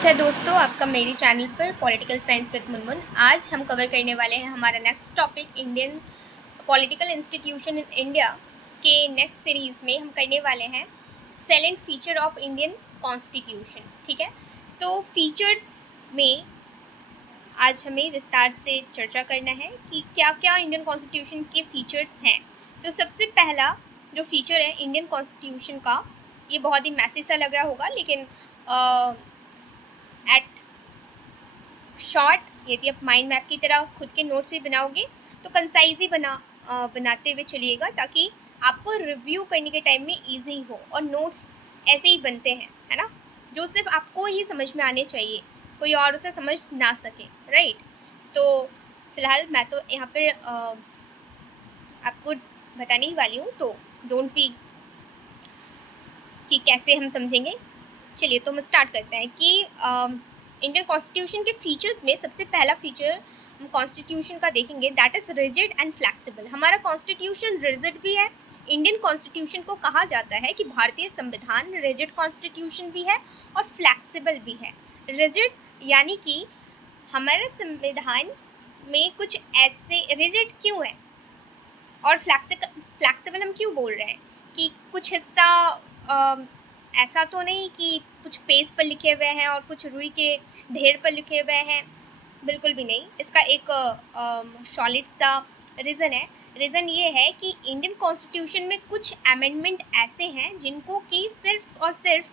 है दोस्तों, आपका मेरी चैनल पर पॉलिटिकल साइंस विद मुनमुन। आज हम कवर करने वाले हैं हमारा next topic Indian political institution in India के नेक्स्ट सीरीज़ में हम करने वाले हैं सैलेंट फीचर ऑफ इंडियन कॉन्स्टिट्यूशन। ठीक है, तो फीचर्स में आज हमें विस्तार से चर्चा करना है कि क्या क्या इंडियन कॉन्स्टिट्यूशन के फीचर्स हैं। तो सबसे पहला जो फीचर है इंडियन कॉन्स्टिट्यूशन का, ये बहुत ही मैसी सा लग रहा होगा, लेकिन एट शॉर्ट यदि आप माइंड मैप की तरह खुद के नोट्स भी बनाओगे तो कंसाइज ही बनाते हुए चलिएगा, ताकि आपको रिव्यू करने के टाइम में इजी हो। और नोट्स ऐसे ही बनते हैं, है ना, जो सिर्फ आपको ही समझ में आने चाहिए, कोई और उसे समझ ना सके, राइट। तो फिलहाल मैं तो यहाँ पर आपको बताने ही वाली हूँ, तो डोंट वी कि कैसे हम समझेंगे। चलिए तो हम स्टार्ट करते हैं कि इंडियन कॉन्स्टिट्यूशन के फीचर्स में सबसे पहला फीचर हम कॉन्स्टिट्यूशन का देखेंगे, that is rigid and flexible. हमारा कॉन्स्टिट्यूशन रिजिड भी है। इंडियन कॉन्स्टिट्यूशन को कहा जाता है कि भारतीय संविधान रिजिड कॉन्स्टिट्यूशन भी है और फ्लैक्सिबल भी है। रिजिड यानी कि हमारे संविधान में कुछ ऐसे रिजिड क्यों है और फ्लैक्सिबल हम क्यों बोल रहे हैं कि कुछ हिस्सा ऐसा तो नहीं कि कुछ पेज पर लिखे हुए हैं और कुछ रुई के ढेर पर लिखे हुए हैं, बिल्कुल भी नहीं। इसका एक सॉलिड सा रीज़न है। रीज़न ये है कि इंडियन कॉन्स्टिट्यूशन में कुछ अमेंडमेंट ऐसे हैं जिनको कि सिर्फ और सिर्फ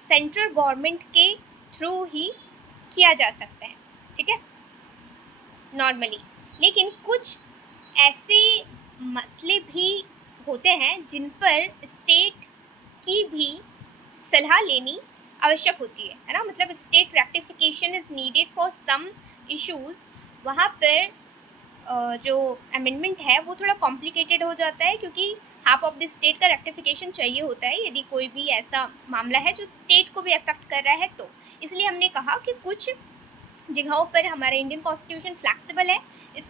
सेंट्रल गवर्नमेंट के थ्रू ही किया जा सकता है, ठीक है, नॉर्मली। लेकिन कुछ ऐसे मसले भी होते हैं जिन पर स्टेट की भी सलाह लेनी आवश्यक होती है ना, मतलब state rectification is needed for some issues. वहाँ पर जो अमेंडमेंट है वो थोड़ा कॉम्प्लिकेटेड हो जाता है, क्योंकि हाफ ऑफ द स्टेट का रेक्टिफिकेशन चाहिए होता है यदि कोई भी ऐसा मामला है जो स्टेट को भी अफेक्ट कर रहा है। तो इसलिए हमने कहा कि कुछ जगहों पर हमारा इंडियन कॉन्स्टिट्यूशन फ्लैक्सिबल है, इस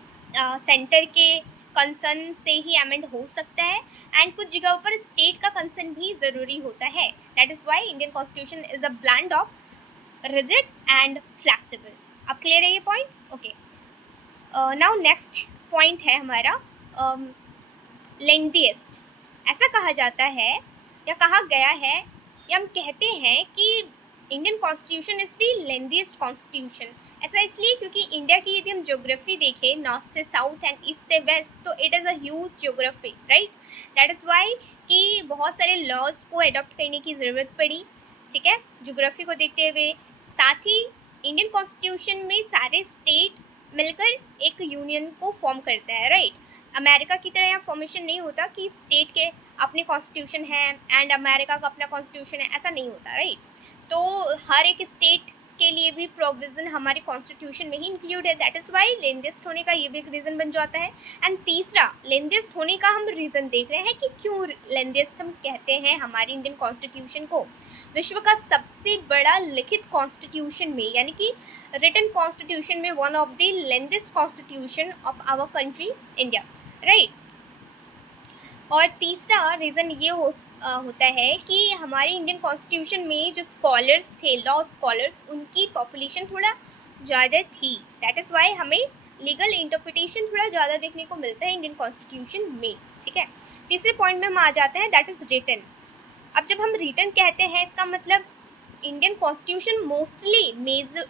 सेंटर के कंसर्न से ही अमेंड हो सकता है, एंड कुछ जगहों पर स्टेट का कंसर्न भी ज़रूरी होता है। That is why Indian constitution is a blend of rigid and flexible. अब क्लियर है ये point? Okay, now next point है हमारा लेंथीएस्ट। ऐसा कहा जाता है या कहा गया है या हम कहते हैं कि Indian constitution is the lengthiest constitution. ऐसा इसलिए क्योंकि इंडिया की यदि हम ज्योग्राफी देखें नॉर्थ से साउथ एंड ईस्ट से वेस्ट, तो it is a huge geography, right. That is why कि बहुत सारे लॉज को अडॉप्ट करने की ज़रूरत पड़ी, ठीक है, ज्योग्राफी को देखते हुए। साथ ही इंडियन कॉन्स्टिट्यूशन में सारे स्टेट मिलकर एक यूनियन को फॉर्म करते हैं, राइट। अमेरिका की तरह यहाँ फॉर्मेशन नहीं होता कि स्टेट के अपने कॉन्स्टिट्यूशन है एंड अमेरिका का अपना कॉन्स्टिट्यूशन है, ऐसा नहीं होता, राइट। तो हर एक स्टेट के लिए भी प्रोविज़न हमारे कॉन्स्टिट्यूशन में ही इंक्लूड है। दैट इज़ वाई लेंथीएस्ट होने का ये भी एक रीज़न बन जाता है। एंड तीसरा, लेंथीएस्ट होने का हम रीज़न देख रहे हैं कि क्यों लेंथीएस्ट हम कहते हैं हमारी इंडियन कॉन्स्टिट्यूशन को। विश्व का सबसे बड़ा लिखित कॉन्स्टिट्यूशन में, यानी कि रिटन कॉन्स्टिट्यूशन में, one of the lengthiest constitution of our country India, right. और तीसरा रीज़न ये होता है कि हमारे इंडियन कॉन्स्टिट्यूशन में जो स्कॉलर्स थे, लॉ स्कॉलर्स, उनकी पॉपुलेशन थोड़ा ज़्यादा थी। दैट इज़ वाई हमें लीगल इंटरप्रिटेशन थोड़ा ज़्यादा देखने को मिलता है इंडियन कॉन्स्टिट्यूशन में, ठीक है। तीसरे पॉइंट में हम आ जाते हैं, दैट इज़ रिटन। अब जब हम रिटन कहते हैं, इसका मतलब Indian constitution mostly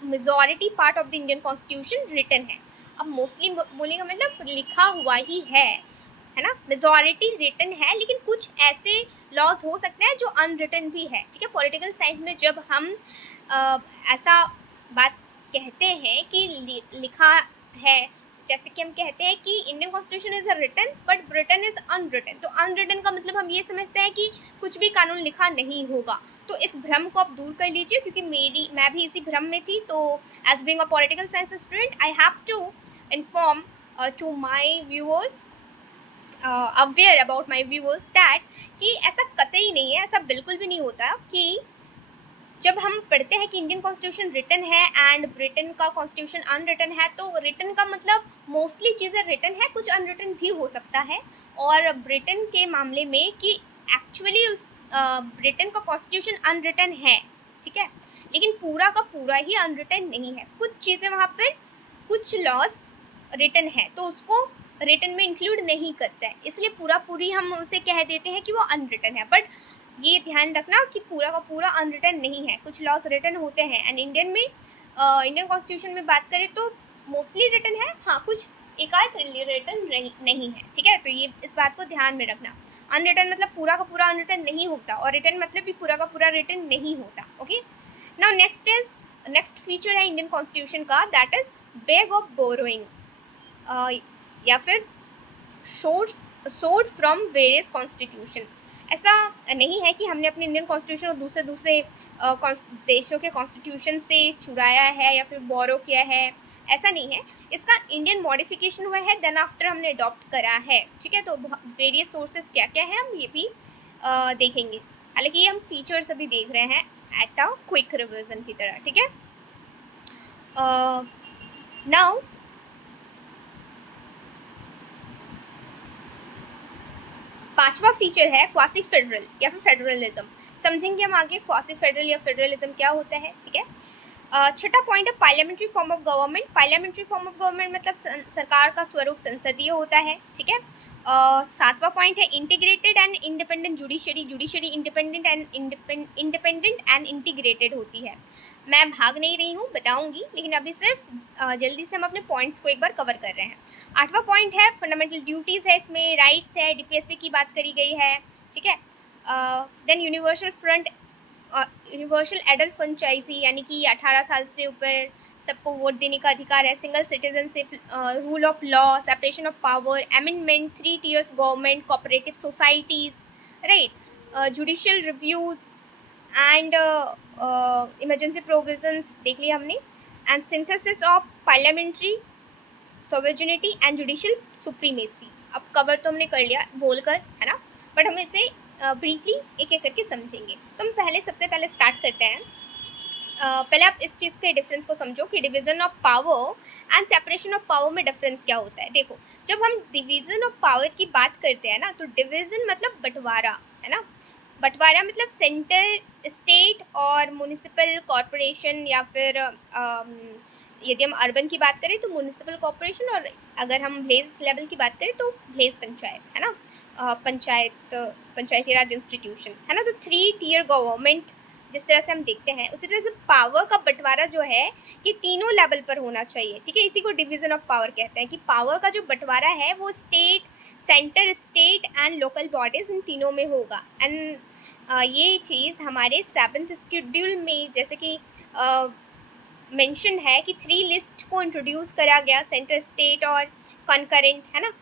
majority part of the Indian constitution written है। अब मोस्टली बोलने का मतलब लिखा हुआ ही है ना, मेजॉरिटी रिटन है, लेकिन कुछ ऐसे लॉज हो सकते हैं जो अनरिटन भी है, ठीक है। पॉलिटिकल साइंस में जब हम ऐसा बात कहते हैं कि लिखा है, जैसे कि हम कहते हैं कि Indian constitution is a written but Britain is unwritten, तो अनरिटन का मतलब हम ये समझते हैं कि कुछ भी कानून लिखा नहीं होगा। तो इस भ्रम को आप दूर कर लीजिए, क्योंकि मैं भी इसी भ्रम में थी। तो as being a political science student I have to inform to my viewers, aware about my viewers, that कि ऐसा कतई नहीं है, ऐसा बिल्कुल भी नहीं होता कि जब हम पढ़ते हैं कि इंडियन कॉन्स्टिट्यूशन रिटन है एंड ब्रिटेन का कॉन्स्टिट्यूशन अनरिटन है, तो रिटन का मतलब मोस्टली चीज़ें रिटन है, कुछ अनरिटन भी हो सकता है। और ब्रिटेन के मामले में कि एक्चुअली उस ब्रिटेन का कॉन्स्टिट्यूशन अनरिटन है, ठीक है, लेकिन पूरा का पूरा ही अनरिटन नहीं है। कुछ चीज़ें वहाँ पर, कुछ लॉज रिटन है तो उसको रिटन में इंक्लूड नहीं करता है, इसलिए पूरा पूरी हम उसे कह देते हैं कि वो अनरिटन है। बट ये ध्यान रखना कि पूरा का पूरा अनरिटन नहीं है, कुछ लॉज रिटन होते हैं। एंड इंडियन में इंडियन कॉन्स्टिट्यूशन में बात करें तो मोस्टली रिटन है, हाँ कुछ एकाध रिटन नहीं है, ठीक है। तो ये इस बात को ध्यान में रखना, अनरिटन मतलब पूरा का पूरा अनरिटन नहीं होता, और रिटन मतलब भी पूरा का पूरा रिटन नहीं होता। ओके, नाउ नेक्स्ट फीचर है इंडियन कॉन्स्टिट्यूशन का, that is beg of borrowing या फिर सोर्स फ्रॉम वेरियस कॉन्स्टिट्यूशन। ऐसा नहीं है कि हमने अपने इंडियन कॉन्स्टिट्यूशन और दूसरे देशों के कॉन्स्टिट्यूशन से चुराया है या फिर बोरो किया है, ऐसा नहीं है। इसका इंडियन मॉडिफिकेशन हुआ है, देन आफ्टर हमने अडॉप्ट करा है, ठीक है। तो वेरियस सोर्सेज क्या क्या है हम ये भी देखेंगे। हालांकि ये हम फीचर्स अभी देख रहे हैं एट अ क्विक रिविजन की तरह, ठीक है। नाउ पांचवा फीचर है क्वासी फेडरल या फिर फेडरलिज्म। समझेंगे हम आगे क्वासी फेडरल या फेडरलिज्म क्या होता है, ठीक है। छठा पॉइंट है parliamentary form of government. Parliamentary form of government मतलब सरकार का स्वरूप संसदीय होता है, ठीक है। सातवां पॉइंट है integrated and independent judiciary. Judiciary independent and integrated होती है। मैं भाग नहीं रही हूँ, बताऊंगी, लेकिन अभी सिर्फ जल्दी से हम अपने पॉइंट्स को एक बार कवर कर रहे हैं। आठवां पॉइंट है फंडामेंटल ड्यूटीज़ है, इसमें राइट्स है, डीपीएसपी की बात करी गई है, ठीक है। देन यूनिवर्सल एडल्ट फ्रेंचाइजी, यानी कि 18 साल से ऊपर सबको वोट देने का अधिकार है, single citizenship, rule of law, separation of power, amendment, 3 tiers government, cooperative societies, right, judicial reviews and emergency provisions देख लिया हमने, and synthesis of parliamentary sovereignty and judicial supremacy. अब कवर तो हमने कर लिया बोलकर, है ना, बट हम इसे ब्रीफली एक एक करके समझेंगे। तो हम सबसे पहले स्टार्ट करते हैं। पहले आप इस चीज़ के डिफरेंस को समझो कि division of power and separation of power में डिफरेंस क्या होता है। देखो, जब हम डिवीज़न ऑफ पावर की बात करते हैं ना, तो डिवीज़न मतलब बंटवारा, है ना। बंटवारा मतलब सेंटर, स्टेट और म्यूनिसिपल कॉरपोरेशन, या फिर यदि हम अर्बन की बात करें तो म्यूनिसिपल कॉरपोरेशन, और अगर हम विलेज लेवल की बात करें तो विलेज पंचायत, है ना, पंचायती राज इंस्टीट्यूशन, है ना। तो 3 tier गवर्नमेंट जिस तरह से हम देखते हैं, उसी तरह से पावर का बंटवारा जो है ये तीनों लेवल पर होना चाहिए, ठीक है। इसी को डिवीज़न ऑफ पावर कहते हैं कि पावर का जो बंटवारा है वो state, centre, state and local bodies, इन तीनों में होगा। एंड ये चीज़ हमारे 7th शेड्यूल में जैसे कि मेंशन है कि 3 लिस्ट को इंट्रोड्यूस करा गया, सेंटर, स्टेट और कॉन्करेंट, है ना।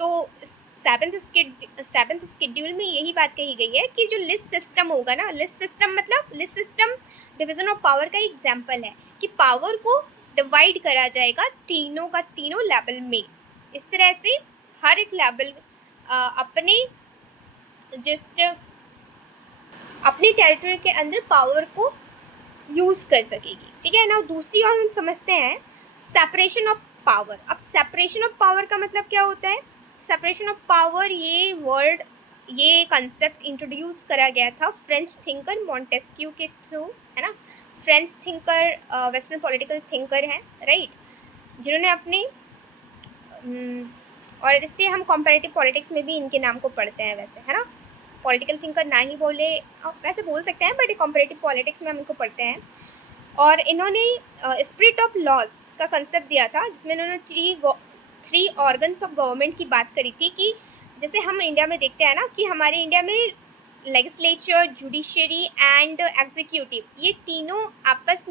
तो 7th शेड्यूल में यही बात कही गई है कि जो लिस्ट सिस्टम होगा ना, लिस्ट सिस्टम मतलब list system division of power का एग्जाम्पल है कि पावर को डिवाइड करा जाएगा तीनों का तीनों लेवल में। इस तरह से हर एक लेवल अपने टेरिटरी के अंदर पावर को यूज़ कर सकेगी, ठीक है ना। दूसरी ओर हम समझते हैं सेपरेशन ऑफ पावर। अब सेपरेशन ऑफ पावर का मतलब क्या होता है? सेपरेशन ऑफ पावर, ये कंसेप्ट इंट्रोड्यूस करा गया था फ्रेंच थिंकर मॉन्टेस्क्यू के थ्रू, है ना। French thinker western political thinker हैं, राइट, जिन्होंने अपने और इससे हम कंपैरेटिव पॉलिटिक्स में भी इनके नाम को पढ़ते हैं वैसे, है ना। पॉलिटिकल थिंकर ना ही बोले, वैसे बोल सकते हैं, बट कंपैरेटिव पॉलिटिक्स में हम इनको पढ़ते हैं। और इन्होंने स्पिरिट ऑफ लॉज का कंसेप्ट दिया था, जिसमें इन्होंने 3 ऑर्गन्स ऑफ गवर्नमेंट की बात करी थी कि जैसे हम इंडिया में देखते हैं ना कि हमारे इंडिया में लेजिस्लेचर, जुडिशरी एंड एग्जीक्यूटिव, ये तीनों आपस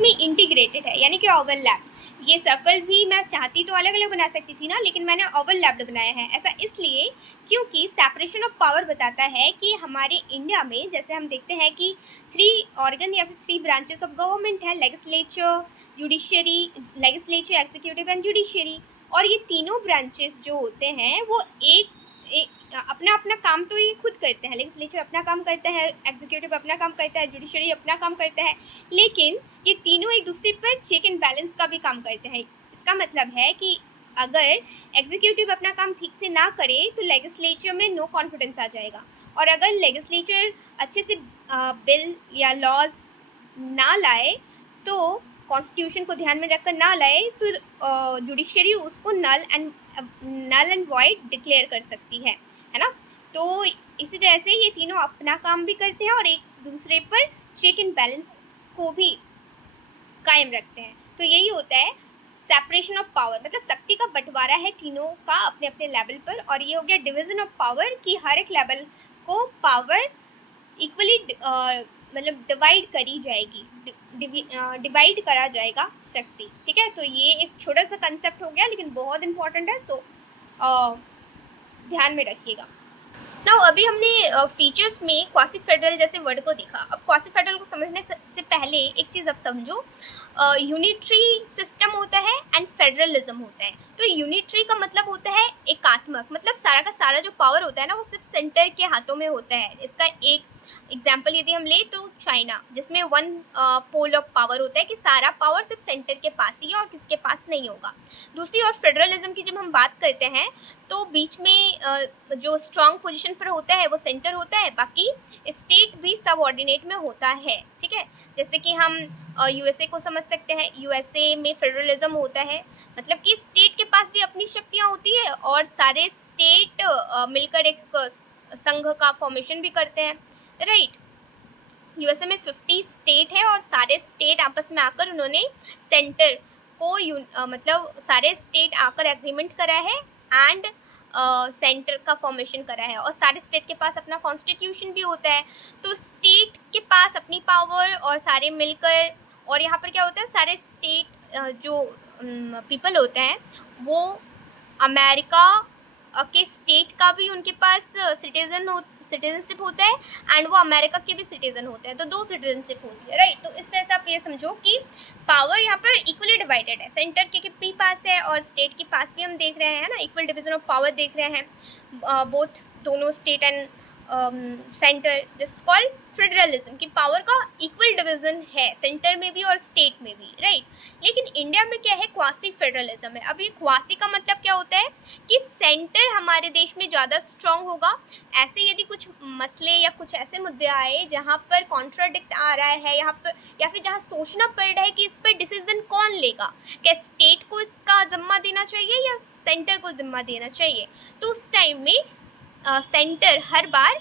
में इंटीग्रेटेड है, यानी कि ओवरलैप। ये सर्कल भी मैं चाहती तो अलग अलग बना सकती थी ना, लेकिन मैंने ओवरलैप्ड बनाया है। ऐसा इसलिए क्योंकि सेपरेशन ऑफ पावर बताता है कि हमारे इंडिया में जैसे हम देखते हैं कि 3 ऑर्गन या फिर 3 ब्रांचेस ऑफ गवर्नमेंट है, लेजिस्लेचर, एग्जीक्यूटिव एंड जुडिशरी। और ये तीनों ब्रांचेस जो होते हैं वो एक अपना अपना काम तो ये खुद करते हैं। लेजिस्लेचर अपना काम करता है, एग्जीक्यूटिव अपना काम करता है, जुडिशरी अपना काम करता है, लेकिन ये तीनों एक दूसरे पर चेक एंड बैलेंस का भी काम करते हैं। इसका मतलब है कि अगर एग्जीक्यूटिव अपना काम ठीक से ना करे तो लेजिस्लेचर में नो कॉन्फिडेंस आ जाएगा, और अगर लेजिस्लेचर अच्छे से बिल या लॉज ना लाए, तो कॉन्स्टिट्यूशन को ध्यान में रखकर ना लाए, तो जुडिशरी उसको नल एंड वॉइड डिक्लेयर कर सकती है ना। तो इसी तरह से ये तीनों अपना काम भी करते हैं और एक दूसरे पर चेक एंड बैलेंस को भी कायम रखते हैं। तो यही होता है सेपरेशन ऑफ पावर, मतलब शक्ति का बंटवारा है तीनों का अपने अपने लेवल पर। और ये हो गया डिवीजन ऑफ पावर कि हर एक लेवल को पावर इक्वली मतलब डिवाइड करी जाएगी, डिवाइड करा जाएगा शक्ति, ठीक है। तो ये एक छोटा सा कंसेप्ट हो गया लेकिन बहुत इंपॉर्टेंट है, सो ध्यान में रखिएगा। नाउ अभी हमने फीचर्स में क्वासी फेडरल जैसे वर्ड को देखा। अब क्वासी फेडरल को समझने से पहले एक चीज़ अब समझो, यूनिटरी सिस्टम होता है एंड फेडरलिज्म होता है। तो यूनिटरी का मतलब होता है एकात्मक, मतलब सारा का सारा जो पावर होता है ना वो सिर्फ सेंटर के हाथों में होता है। इसका एक एग्जाम्पल यदि हम ले तो चाइना, जिसमें वन पोल ऑफ पावर होता है कि सारा पावर सिर्फ सेंटर के पास ही है और किसके पास नहीं होगा। दूसरी ओर फेडरलिज्म की जब हम बात करते हैं तो बीच में जो स्ट्रॉन्ग पोजीशन पर होता है वो सेंटर होता है, बाकी स्टेट भी सबऑर्डिनेट में होता है, ठीक है। जैसे कि हम यूएसए को समझ सकते हैं, यूएसए में फेडरलिज्म होता है, मतलब कि स्टेट के पास भी अपनी शक्तियाँ होती है और सारे स्टेट मिलकर एक संघ का फॉर्मेशन भी करते हैं, राइट। यूएसए में 50 स्टेट है और सारे स्टेट आपस में आकर उन्होंने सेंटर को मतलब सारे स्टेट आकर एग्रीमेंट करा है एंड सेंटर का फॉर्मेशन करा है, और सारे स्टेट के पास अपना कॉन्स्टिट्यूशन भी होता है। तो स्टेट के पास अपनी पावर और सारे मिलकर, और यहाँ पर क्या होता है सारे स्टेट जो पीपल होते हैं वो अमेरिका के स्टेट का भी उनके पास सिटीजनशिप होता है एंड वो अमेरिका के भी सिटीजन होते हैं, तो दो सिटीजनशिप होती है, राइट। तो इस तरह से आप ये समझो कि पावर यहाँ पर इक्वली डिवाइडेड है, सेंटर के भी पास है और स्टेट के पास भी हम देख रहे हैं ना, इक्वल डिवीजन ऑफ पावर देख रहे हैं बोथ दोनों state and centre. This called federalism कि पावर का इक्वल डिवीजन है सेंटर में भी और स्टेट में भी, राइट। लेकिन इंडिया में क्या है, क्वासी फेडरलिज्म है। अब ये क्वासी का मतलब क्या होता है कि सेंटर हमारे देश में ज़्यादा स्ट्रांग होगा। ऐसे यदि कुछ मसले या कुछ ऐसे मुद्दे आए जहाँ पर कॉन्ट्राडिक्ट आ रहा है यहाँ पर, या फिर जहाँ सोचना पड़ रहा है कि इस पर डिसीजन कौन लेगा, क्या स्टेट को इसका जिम्मा देना चाहिए या सेंटर को जिम्मा देना चाहिए, तो उस टाइम में सेंटर हर बार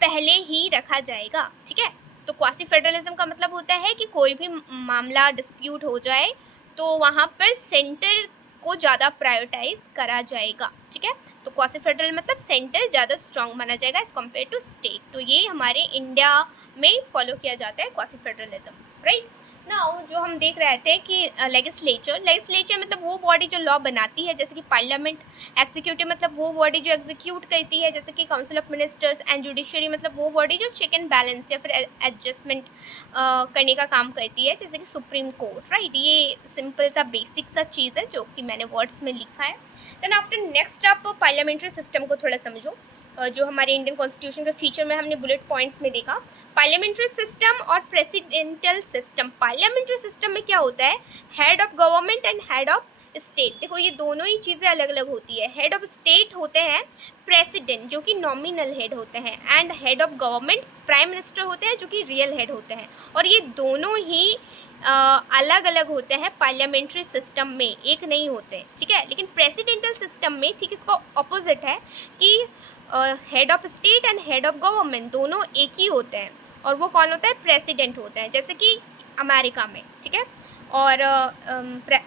पहले ही रखा जाएगा, ठीक है। तो क्वासी फेडरलिज्म का मतलब होता है कि कोई भी मामला डिस्प्यूट हो जाए तो वहाँ पर सेंटर को ज़्यादा प्रायोरिटाइज करा जाएगा, ठीक है। तो क्वासी फेडरल मतलब सेंटर ज़्यादा स्ट्रांग माना जाएगा एज कम्पेयर टू स्टेट। तो ये हमारे इंडिया में फॉलो किया जाता है क्वासी फेडरलिज्म, राइट। नाउ जो हम देख रहे थे कि लेजिस्लेचर मतलब वो बॉडी जो लॉ बनाती है, जैसे कि पार्लियामेंट। एग्जीक्यूटिव मतलब वो बॉडी जो एग्जीक्यूट करती है, जैसे कि council of ministers. And judiciary मतलब वो बॉडी जो चेक एंड बैलेंस या फिर एडजस्टमेंट करने का काम करती है, जैसे कि सुप्रीम कोर्ट, राइट। ये सिंपल सा बेसिक सा चीज़ है जो कि मैंने वर्ड्स में लिखा है। देन आफ्टर नेक्स्ट आप पार्लियामेंट्री सिस्टम को थोड़ा समझो, जो हमारे इंडियन कॉन्स्टिट्यूशन के फीचर में हमने बुलेट पॉइंट्स में देखा। पार्लियामेंट्री सिस्टम और प्रेसिडेंटल सिस्टम। पार्लियामेंट्री सिस्टम में क्या होता है, head of government and head of state. देखो ये दोनों ही चीज़ें अलग अलग होती है। हेड ऑफ स्टेट होते हैं प्रेसिडेंट जो कि नॉमिनल हेड होते हैं, and head of government prime minister होते हैं जो कि रियल हेड होते हैं। और ये दोनों ही अलग अलग होते हैं पार्लियामेंट्री सिस्टम में, एक नहीं होते, ठीक है। लेकिन प्रेसिडेंटल सिस्टम में ठीक इसका ऑपोजिट है कि head of state and head of government दोनों एक ही होते हैं, और वो कौन होता है, प्रेसिडेंट होता है, जैसे कि अमेरिका में, ठीक है। और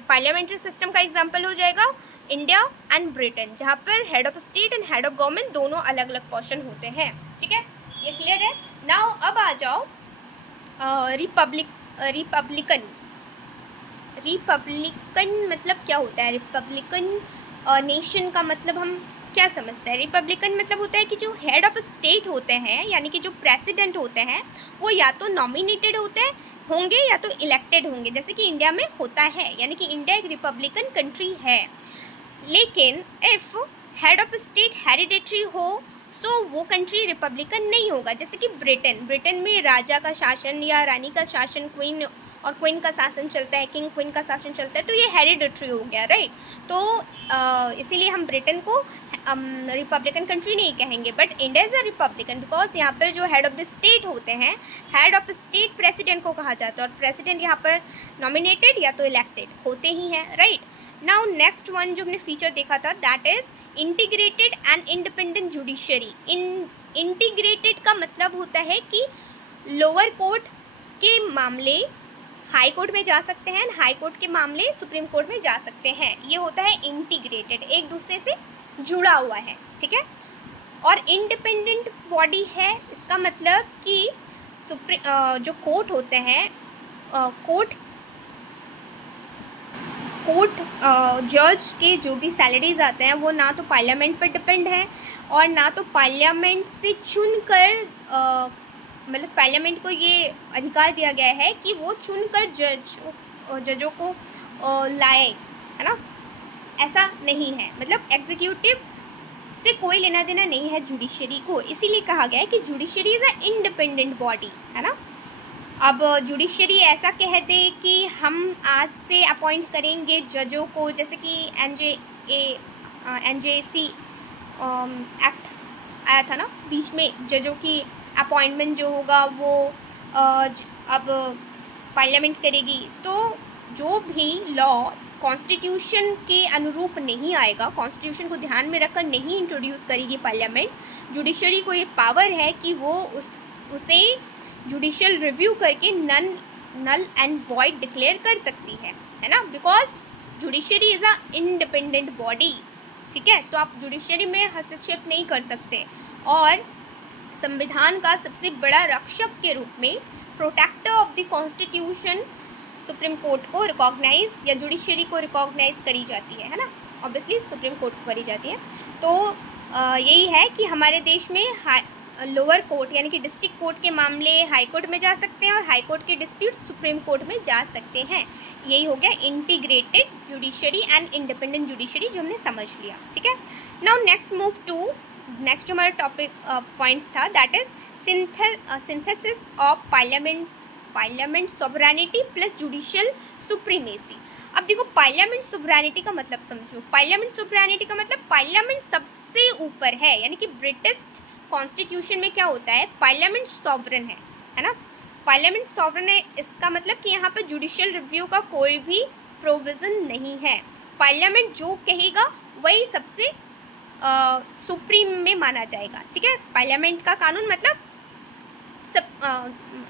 पार्लियामेंट्री सिस्टम का एग्जांपल हो जाएगा इंडिया एंड ब्रिटेन, जहाँ पर head of state and head of government दोनों अलग अलग पोर्शन होते हैं, ठीक है। ये क्लियर है। नाउ अब आ जाओ रिपब्लिकन मतलब क्या होता है। रिपब्लिकन नेशन का मतलब हम क्या समझते हैं। रिपब्लिकन मतलब होता है कि जो हेड ऑफ स्टेट होते हैं, यानी कि जो प्रेसिडेंट होते हैं, वो या तो नॉमिनेटेड होंगे या तो इलेक्टेड होंगे, जैसे कि इंडिया में होता है, यानी कि इंडिया एक रिपब्लिकन कंट्री है। लेकिन if head of state hereditary हो सो वो कंट्री रिपब्लिकन नहीं होगा, जैसे कि ब्रिटेन में राजा का शासन या रानी का शासन, क्वीन और क्वीन का शासन चलता है, किंग क्वीन का शासन चलता है, तो ये हेरिडेटरी हो गया, राइट। तो इसीलिए हम ब्रिटेन को रिपब्लिकन कंट्री नहीं कहेंगे, but India is a Republican because यहाँ पर जो हेड ऑफ द स्टेट होते हैं, हेड ऑफ स्टेट प्रेसिडेंट को कहा जाता है, और प्रेसिडेंट यहाँ पर नॉमिनेटेड या तो इलेक्टेड होते ही हैं, राइट। नाउ नेक्स्ट वन जो हमने फीचर देखा था that is integrated and independent judiciary. Integrated का मतलब होता है कि लोअर कोर्ट के मामले हाई कोर्ट में जा सकते हैं, हाई कोर्ट के मामले सुप्रीम कोर्ट में जा सकते हैं, ये होता है इंटीग्रेटेड, एक दूसरे से जुड़ा हुआ है, ठीक है। और इंडिपेंडेंट बॉडी है, इसका मतलब कि जो कोर्ट होते हैं, कोर्ट जज के जो भी सैलरीज आते हैं वो ना तो पार्लियामेंट पर डिपेंड है और ना तो पार्लियामेंट से चुनकर मतलब पार्लियामेंट को ये अधिकार दिया गया है कि वो चुनकर जजों को लाए, है ना, ऐसा नहीं है। मतलब एग्जीक्यूटिव से कोई लेना देना नहीं है जुडिशरी को, इसीलिए कहा गया है कि judiciary is a independent body, है ना। अब जुडिशरी ऐसा कह दे कि हम आज से अपॉइंट करेंगे जजों को, जैसे कि NJC एक्ट आया था ना बीच में, जजों की अपॉइंटमेंट जो होगा वो अब पार्लियामेंट करेगी, तो जो भी लॉ कॉन्स्टिट्यूशन के अनुरूप नहीं आएगा, कॉन्स्टिट्यूशन को ध्यान में रखकर नहीं इंट्रोड्यूस करेगी पार्लियामेंट, जुडिशरी को ये पावर है कि वो उसे जुडिशियल रिव्यू करके नल एंड वॉइड डिक्लेयर कर सकती है ना, because judiciary is a independent body, ठीक है। तो आप जुडिशरी में हस्तक्षेप नहीं कर सकते। और संविधान का सबसे बड़ा रक्षक के रूप में protector of the constitution supreme court को रिकॉग्नाइज या जुडिशरी को रिकॉग्नाइज करी जाती है ना, ऑब्वियसली सुप्रीम कोर्ट को करी जाती है। तो यही है कि हमारे देश में लोअर कोर्ट यानी कि डिस्ट्रिक्ट कोर्ट के मामले हाई कोर्ट में जा सकते हैं और हाई कोर्ट के डिस्प्यूट सुप्रीम कोर्ट में जा सकते हैं। यही हो गया integrated judiciary and independent judiciary जो हमने समझ लिया, ठीक है। Now next move to next जो हमारा टॉपिक पॉइंट्स था that is synthesis of parliament sovereignty plus judicial supremacy. अब देखो पार्लियामेंट सोवरेनिटी का मतलब समझो। पार्लियामेंट सोवरेनिटी का मतलब पार्लियामेंट सबसे ऊपर है, यानी कि ब्रिटिश कॉन्स्टिट्यूशन में क्या होता है, पार्लियामेंट सॉवरन है ना, पार्लियामेंट सॉवरन है। इसका मतलब कि यहाँ पर जुडिशियल रिव्यू का कोई भी प्रोविज़न नहीं है। पार्लियामेंट जो कहेगा वही सबसे सुप्रीम में माना जाएगा, ठीक है। पार्लियामेंट का कानून मतलब सब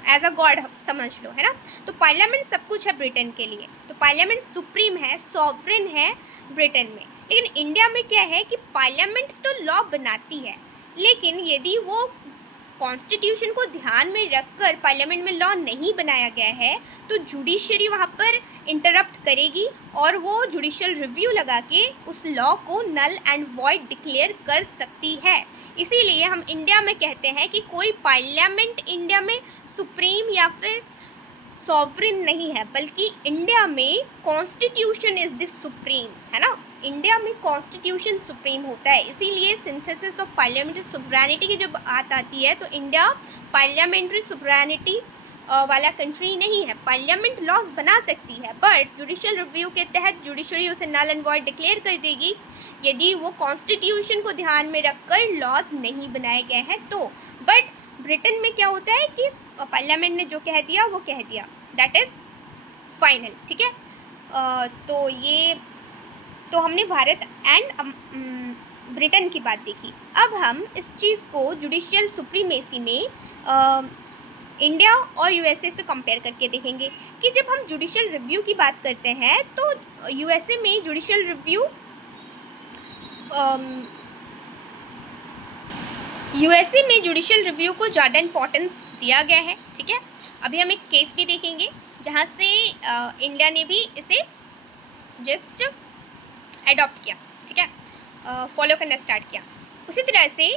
एज अ गॉड समझ लो, है ना। तो पार्लियामेंट सब कुछ है ब्रिटेन के लिए, तो पार्लियामेंट सुप्रीम है, सॉवरन है ब्रिटेन में। लेकिन इंडिया में क्या है कि पार्लियामेंट तो लॉ बनाती है, लेकिन यदि वो कॉन्स्टिट्यूशन को ध्यान में रखकर पार्लियामेंट में लॉ नहीं बनाया गया है तो जुडिशरी वहाँ पर इंटरप्ट करेगी और वो जुडिशियल रिव्यू लगा के उस लॉ को नल एंड वॉइड डिक्लेयर कर सकती है। इसीलिए हम इंडिया में कहते हैं कि कोई पार्लियामेंट इंडिया में सुप्रीम या फिर सॉवरेन नहीं है, बल्कि इंडिया में कॉन्स्टिट्यूशन इज़ द सुप्रीम, है ना। इंडिया में कॉन्स्टिट्यूशन सुप्रीम होता है, इसीलिए सिंथेसिस ऑफ पार्लियामेंट्री सुवरेनिटी की जब बात आती है तो इंडिया पार्लियामेंट्री सुवरेनिटी वाला कंट्री नहीं है। पार्लियामेंट लॉज बना सकती है बट जुडिशियल रिव्यू के तहत जुडिशरी उसे नल एंड वॉइड डिक्लेयर कर देगी यदि वो कॉन्स्टिट्यूशन को ध्यान में रखकर लॉज नहीं बनाए गए हैं तो। बट ब्रिटेन में क्या होता है कि पार्लियामेंट ने जो कह दिया वो कह दिया, दैट इज़ फाइनल, ठीक है। तो ये तो हमने भारत एंड ब्रिटेन की बात देखी। अब हम इस चीज़ को जुडिशियल सुप्रीमेसी में इंडिया और यूएसए से कंपेयर करके देखेंगे कि जब हम जुडिशियल रिव्यू की बात करते हैं तो यूएसए में जुडिशियल रिव्यू को ज़्यादा इम्पोर्टेंस दिया गया है, ठीक है। अभी हम एक केस भी देखेंगे जहाँ से इंडिया ने भी इसे जस्ट एडॉप्ट किया, ठीक है, फॉलो करना स्टार्ट किया। उसी तरह से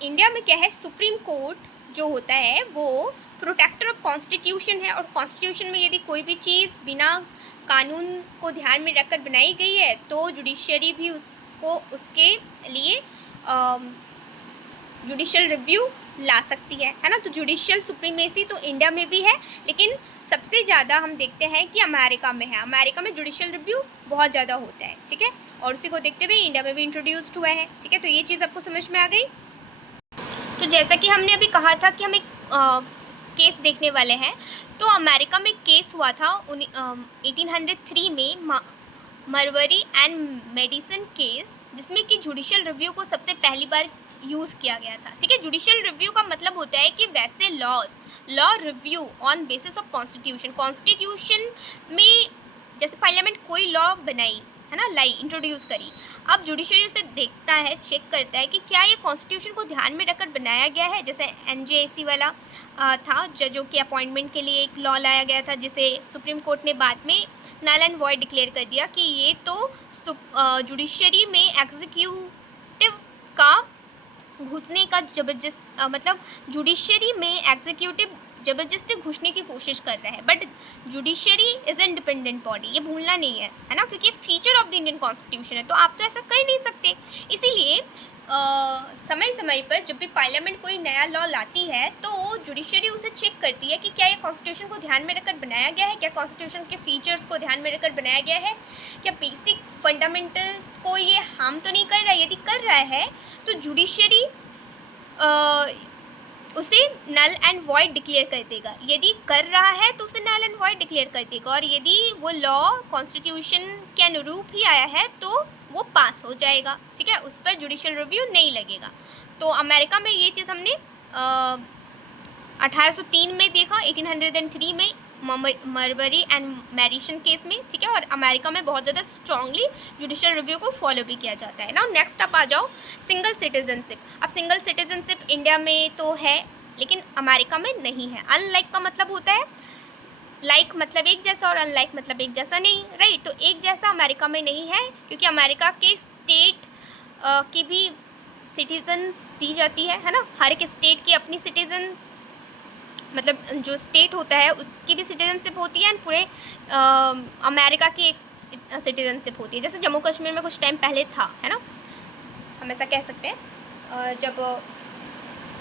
इंडिया में क्या है, सुप्रीम कोर्ट जो होता है वो प्रोटेक्टर ऑफ कॉन्स्टिट्यूशन है और कॉन्स्टिट्यूशन में यदि कोई भी चीज़ बिना कानून को ध्यान में रखकर बनाई गई है तो जुडिशरी भी उसको उसके लिए जुडिशियल रिव्यू ला सकती है ना। तो जुडिशियल सुप्रीमेसी तो इंडिया में भी है, लेकिन सबसे ज़्यादा हम देखते हैं कि अमेरिका में है। अमेरिका में जुडिशियल रिव्यू बहुत ज़्यादा होता है, ठीक है, और उसी को देखते हुए इंडिया में भी इंट्रोड्यूस्ड हुआ है, ठीक है। तो ये चीज़ आपको समझ में आ गई। तो जैसा कि हमने अभी कहा था कि हम एक केस देखने वाले हैं, तो अमेरिका में केस हुआ था 1803 में मरवरी एंड मेडिसन केस, जिसमें कि जुडिशियल रिव्यू को सबसे पहली बार यूज़ किया गया था, ठीक है। जुडिशियल रिव्यू का मतलब होता है कि वैसे law review on basis of constitution. Constitution में जैसे पार्लियामेंट कोई लॉ बनाई है ना, लाई इंट्रोड्यूस करी, अब जुडिशरी उसे देखता है, चेक करता है कि क्या ये कॉन्स्टिट्यूशन को ध्यान में रखकर बनाया गया है। जैसे एनजेएसी वाला था, जजों के अपॉइंटमेंट के लिए एक लॉ लाया गया था, जिसे सुप्रीम कोर्ट ने बाद में नल एंड वॉइड डिक्लेयर कर दिया कि ये तो जुडिशरी में एग्जीक्यूटिव का घुसने का जबरदस्त मतलब जुडिशरी में एग्जीक्यूटिव ज़बरदस्ती घुसने की कोशिश कर रहा है। But judiciary is independent body, ये भूलना नहीं है ना, क्योंकि feature of the Indian constitution है, तो आप तो ऐसा कर नहीं सकते। इसीलिए समय समय पर जब भी पार्लियामेंट कोई नया लॉ लाती है तो जुडिशरी उसे चेक करती है कि क्या ये कॉन्स्टिट्यूशन को ध्यान में रखकर बनाया गया है, क्या कॉन्स्टिट्यूशन के फीचर्स को ध्यान में रखकर बनाया गया है, क्या बेसिक फंडामेंटल्स को ये हार्म तो नहीं कर रहा है। यदि कर रहा है तो जुडिशरी उसे नल एंड वॉइड डिक्लेयर कर देगा। यदि कर रहा है तो उसे नल एंड वॉइड डिक्लेयर कर देगा, और यदि वो लॉ कॉन्स्टिट्यूशन के अनुरूप ही आया है तो वो पास हो जाएगा, ठीक है, उस पर जुडिशियल रिव्यू नहीं लगेगा। तो अमेरिका में ये चीज़ हमने 1803 में देखा, 1803 में मरवरी एंड मेडिसन केस में, ठीक है, और अमेरिका में बहुत ज़्यादा स्ट्रांगली जुडिशियल रिव्यू को फॉलो भी किया जाता है ना। नेक्स्ट आप आ जाओ सिंगल सिटीजनशिप। अब सिंगल सिटीजनशिप इंडिया में तो है लेकिन अमेरिका में नहीं है। अनलाइक का मतलब होता है लाइक मतलब एक जैसा और अनलाइक मतलब एक जैसा नहीं, राइट। तो एक जैसा अमेरिका में नहीं है, क्योंकि अमेरिका के स्टेट की भी सिटीजन्स दी जाती है ना। हर एक स्टेट की अपनी सिटीजन्स मतलब जो स्टेट होता है उसकी भी सिटीजनशिप होती है, एंड पूरे अमेरिका की एक सिटीजनशिप होती है। जैसे जम्मू कश्मीर में कुछ टाइम पहले था, है ना, हम ऐसा कह सकते हैं, जब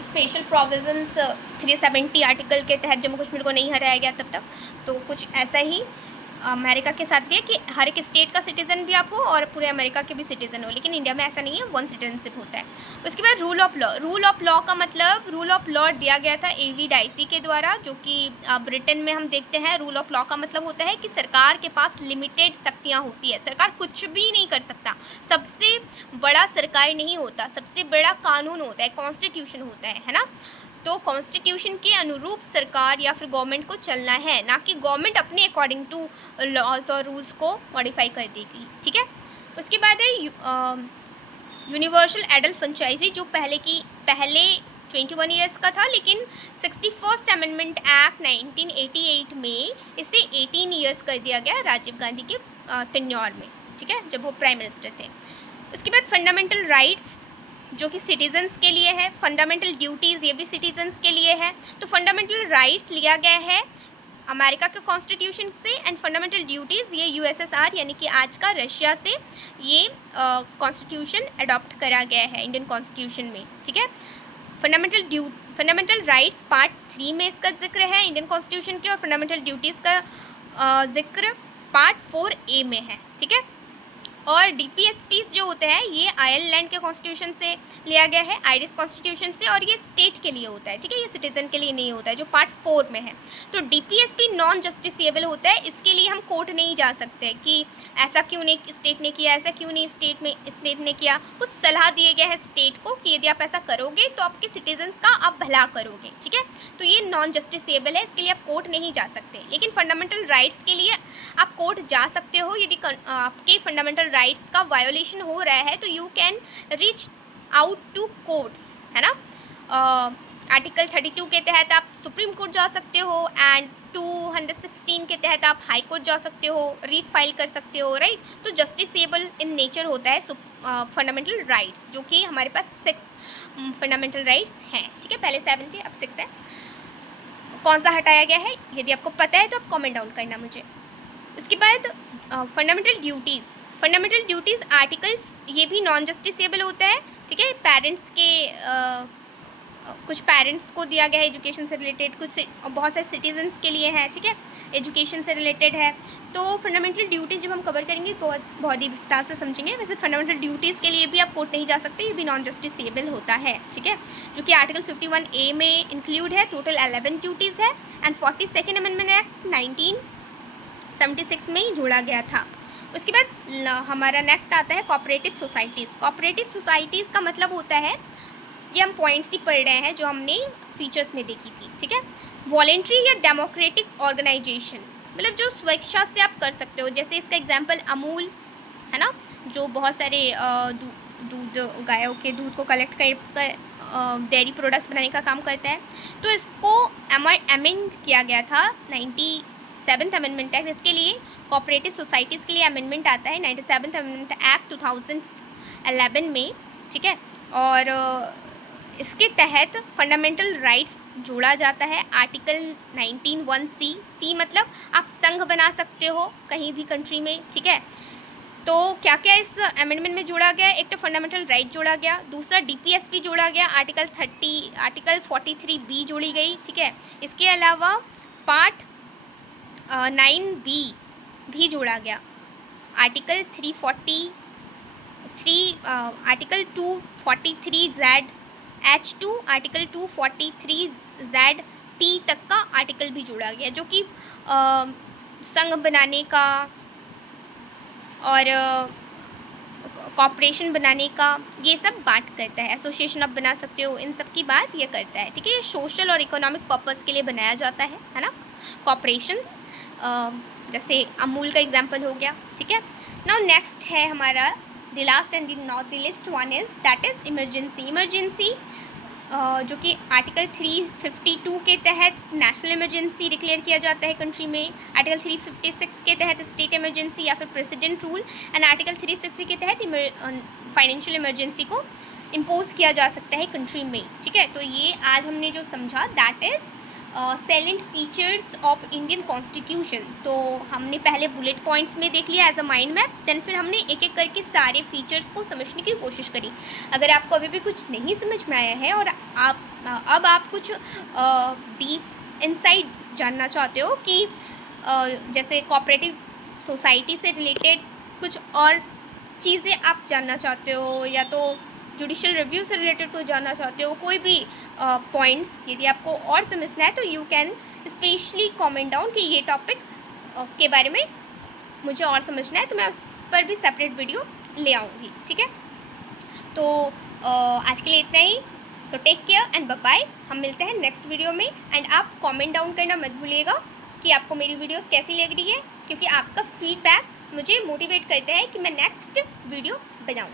स्पेशल प्रोविजंस 370 आर्टिकल के तहत जम्मू कश्मीर को नहीं हराया गया तब तक, तो कुछ ऐसा ही अमेरिका के साथ भी है कि हर एक स्टेट का सिटीज़न भी आप हो और पूरे अमेरिका के भी सिटीज़न हो, लेकिन इंडिया में ऐसा नहीं है, वन सिटीजनशिप होता है। उसके बाद rule of law. Rule of law का मतलब रूल ऑफ लॉ दिया गया था एवी डाइसी के द्वारा, जो कि ब्रिटेन में हम देखते हैं। रूल ऑफ लॉ का मतलब होता है कि सरकार के पास लिमिटेड शक्तियाँ होती है, सरकार कुछ भी नहीं कर सकता। सबसे बड़ा सरकार नहीं होता, सबसे बड़ा कानून होता है, कॉन्स्टिट्यूशन होता है ना। तो कॉन्स्टिट्यूशन के अनुरूप सरकार या फिर गवर्नमेंट को चलना है, ना कि गवर्नमेंट अपने अकॉर्डिंग टू लॉज और रूल्स को मॉडिफाई कर देगी, ठीक है। उसके बाद है यूनिवर्सल एडल्ट फ्रेंचाइजी, जो पहले 21 ईयर्स का था, लेकिन 61st अमेंडमेंट एक्ट 1988 में इसे 18 ईयर्स कर दिया गया राजीव गांधी के टेन्योर में, ठीक है, जब वो प्राइम मिनिस्टर थे। उसके बाद फंडामेंटल राइट्स, जो कि सिटीजन्स के लिए है। फंडामेंटल ड्यूटीज़, ये भी सिटीजन्स के लिए है। तो फंडामेंटल राइट्स लिया गया है अमेरिका के कॉन्स्टिट्यूशन से, एंड फंडामेंटल ड्यूटीज़ ये यूएसएसआर यानी कि आज का रशिया से ये कॉन्स्टिट्यूशन अडॉप्ट करा गया है इंडियन कॉन्स्टिट्यूशन में, ठीक है। फंडामेंटल राइट्स पार्ट 3 में इसका जिक्र है इंडियन कॉन्स्टिट्यूशन के, और फंडामेंटल ड्यूटीज़ का जिक्र पार्ट 4A में है, ठीक है। और डीपीएसपीस जो होता है ये आयरलैंड के कॉन्स्टिट्यूशन से लिया गया है, आयरिश कॉन्स्टिट्यूशन से, और ये स्टेट के लिए होता है, ठीक है, ये सिटीजन के लिए नहीं होता है, जो पार्ट 4 में है। तो डीपीएसपी नॉन जस्टिसिएबल होता है, इसके लिए हम कोर्ट नहीं जा सकते कि ऐसा क्यों नहीं स्टेट ने किया, ऐसा क्यों नहीं स्टेट ने किया। कुछ सलाह दिए गए हैं स्टेट को कि यदि आप ऐसा करोगे तो आपके सिटीजन्स का आप भला करोगे, ठीक है। तो ये नॉन जस्टिसिएबल है, इसके लिए आप कोर्ट नहीं जा सकते। लेकिन फंडामेंटल राइट्स के लिए आप कोर्ट जा सकते हो। यदि आपके फंडामेंटल राइट्स का वायोलेशन हो रहा है तो you can reach out to courts, है ना। आर्टिकल 32 के तहत आप सुप्रीम कोर्ट जा सकते हो, एंड 216 के तहत आप हाई कोर्ट जा सकते हो, रीट फाइल कर सकते हो, राइट। तो जस्टिसेबल इन नेचर होता है फंडामेंटल राइट्स, जो कि हमारे पास 6 फंडामेंटल राइट्स हैं, ठीक है। पहले 7 थे, अब 6 है। कौन सा हटाया गया है, यदि आपको पता है तो आप कमेंट डाउन करना मुझे। उसके बाद फंडामेंटल ड्यूटीज़ आर्टिकल्स, ये भी नॉन जस्टिसेबल होता है, ठीक है। पेरेंट्स के कुछ पेरेंट्स को दिया गया है एजुकेशन से रिलेटेड, कुछ बहुत सारे सिटीजन्स के लिए है, ठीक है, एजुकेशन से रिलेटेड है। तो फंडामेंटल ड्यूटीज़ जब हम कवर करेंगे बहुत ही विस्तार से समझेंगे। वैसे फंडामेंटल ड्यूटीज़ के लिए भी आप कोर्ट नहीं जा सकते, ये भी नॉन जस्टिसेबल होता है, ठीक है, जो कि आर्टिकल 51A में इंक्लूड है। टोटल 11 ड्यूटीज़ है एंड 42nd अमेंडमेंट एक्ट 1976 में ही जोड़ा गया था। उसके बाद हमारा नेक्स्ट आता है कोऑपरेटिव सोसाइटीज़। कोऑपरेटिव सोसाइटीज़ का मतलब होता है, ये हम पॉइंट्स ही पढ़ रहे हैं जो हमने फीचर्स में देखी थी, ठीक है। वॉलेंट्री या डेमोक्रेटिक ऑर्गेनाइजेशन, मतलब जो स्वेच्छा से आप कर सकते हो। जैसे इसका एग्जांपल अमूल है ना, जो बहुत सारे दूध गायों के दूध को कलेक्ट कर डेयरी प्रोडक्ट्स बनाने का काम करता है। तो इसको अमेंड किया गया था 97th अमेंडमेंट एक्ट। इसके लिए कोऑपरेटिव सोसाइटीज़ के लिए अमेंडमेंट आता है 97th अमेंडमेंट एक्ट 2011 में, ठीक है। और इसके तहत फंडामेंटल राइट्स जोड़ा जाता है। आर्टिकल 19(1)(c) सी मतलब आप संघ बना सकते हो कहीं भी कंट्री में, ठीक है। तो क्या क्या इस अमेंडमेंट में जोड़ा गया? एक तो फंडामेंटल राइट जोड़ा गया, दूसरा DPSP जोड़ा गया, आर्टिकल 43B जोड़ी गई, ठीक है। इसके अलावा पार्ट 9B भी जोड़ा गया। आर्टिकल 243Z(H)2, आर्टिकल 243Z(T) तक का आर्टिकल भी जोड़ा गया, जो कि संघ बनाने का और कॉपरेशन बनाने का ये सब बात करता है। एसोसिएशन आप बना सकते हो, इन सब की बात ये करता है, ठीक है। ये सोशल और इकोनॉमिक पर्पस के लिए बनाया जाता है ना, कॉपरेशंस। जैसे अमूल का एग्जांपल हो गया, ठीक है। नाउ नेक्स्ट है हमारा the last and not the list one is that is emergency. Emergency जो कि आर्टिकल 352 के तहत नेशनल इमरजेंसी डिक्लेयर किया जाता है कंट्री में। आर्टिकल 356 के तहत स्टेट इमरजेंसी या फिर प्रेसिडेंट रूल, एंड आर्टिकल 360 के तहत फाइनेंशियल इमरजेंसी को इम्पोज किया जा सकता है कंट्री में, ठीक है। तो ये आज हमने जो समझा that is salient features of Indian constitution. तो हमने पहले बुलेट पॉइंट्स में देख लिया as a mind map, then फिर हमने एक एक करके सारे फीचर्स को समझने की कोशिश करी। अगर आपको अभी भी कुछ नहीं समझ में आया है और आप कुछ डीप इनसाइट जानना चाहते हो कि जैसे कोऑपरेटिव सोसाइटी से रिलेटेड कुछ और चीज़ें आप जानना चाहते हो, या तो जुडिशियल रिव्यू से रिलेटेड कोई जानना चाहते हो, कोई भी पॉइंट्स यदि आपको और समझना है, तो you can specially comment down कि ये टॉपिक के बारे में मुझे और समझना है, तो मैं उस पर भी सेपरेट वीडियो ले आऊँगी, ठीक है। तो आज के लिए इतना ही। तो take care and bye bye. हम मिलते हैं नेक्स्ट वीडियो में। एंड आप कमेंट डाउन करना मत भूलिएगा कि आपको मेरी वीडियोस कैसी लग रही है, क्योंकि आपका फीडबैक मुझे मोटिवेट करता है कि मैं नेक्स्ट वीडियो बनाऊँ।